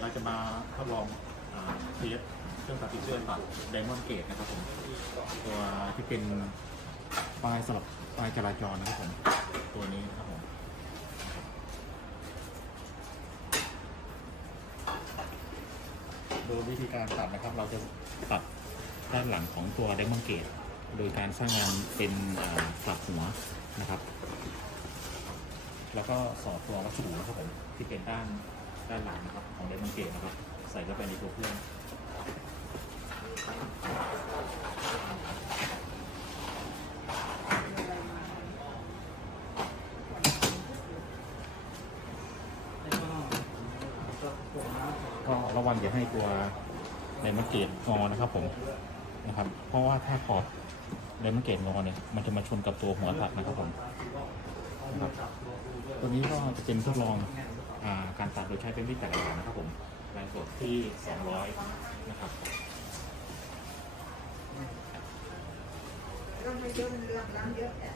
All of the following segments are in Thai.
เราจะมาทดลองเทสเครื่องตัดสินเชื่อตัดไดมอนด์เกตนะครับผมตัวที่เป็นป้ายสำหรับป้ายจราจรนะครับผมตัวนี้นะครับผมโดยวิธีการตัดนะครับ เราจะตัดด้านหลังของตัวไดมอนด์เกตโดยการสร้างงานเป็นกลับหัวนะครับ แล้วก็สอดตัววัสดุนะครับผมที่เป็นด้าน ด้านหลังนะครับของเดมอนเกตนะครับ ใส่เข้าไปในตัวเครื่องก็ระวังอย่าให้ตัวเดมอนเกตงอนะครับผมนะครับ เพราะว่าถ้าพอร์ตเดมอนเกตงอเนี่ยมันจะมาชนกับตัวหัวตัดนะครับผมนะครับตัวนี้ก็จะเป็นทดลอง โดยใช้เป็นมีดแต่ละอย่างนะครับผมแรงกดที่ 200 นะครับเรื่องไม่เยอะมันเรื่องน้ำเยอะเนี่ย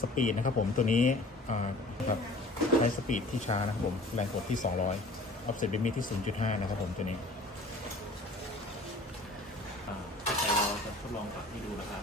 สปีดนะครับผมตัวนี้อ่าครับใช้สปีดที่ช้านะครับผม แรงกดที่ 200ออฟเซ็ตเป็นมีดที่ 0.5 นะครับผมตัวนี้อ่าแต่เราจะทดลองตัดให้ดูนะครับ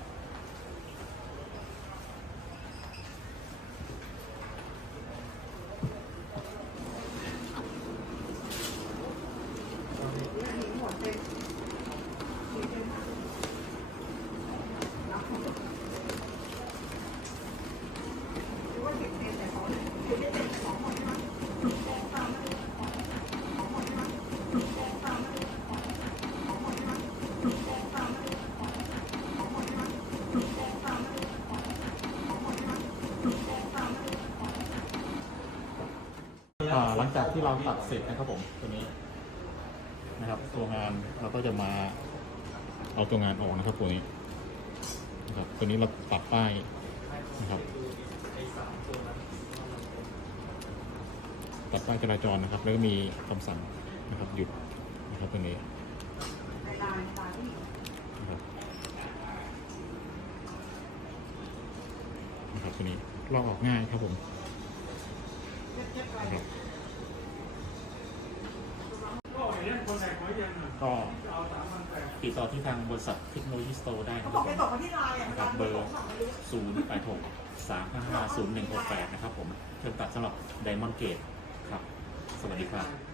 อ่าหลังจากที่เราตัดเสร็จนะครับผมตัวนี้นะครับ ตัวงานเราก็จะมาเอาตัวงานออกนะครับตัวนี้นะครับตัวนี้เราตัดป้ายนะครับตัดป้ายจราจรนะครับ แล้วก็มีคำสั่งนะครับหยุดนะครับตัวนี้นลายในลายที่นะครับนะครับตัวนี้ลอกออกง่ายครับผมนะครับ กหัวเย็นอะก็จะเอาสามพันแปดติดต่อที่ทางบริษัทเทคโนโลยีสโตร์ได้เขานะคบอรักบไปผมตกมาที่ลายอะนะครับเบอร์สั่งมาดูศูนย์แปดหกสามห้าห้าศูนย์หนึ่งหกแปดนะครับผมเครื่องตัดสำหรับไดมอนด์เกตครับ สวัสดีครับ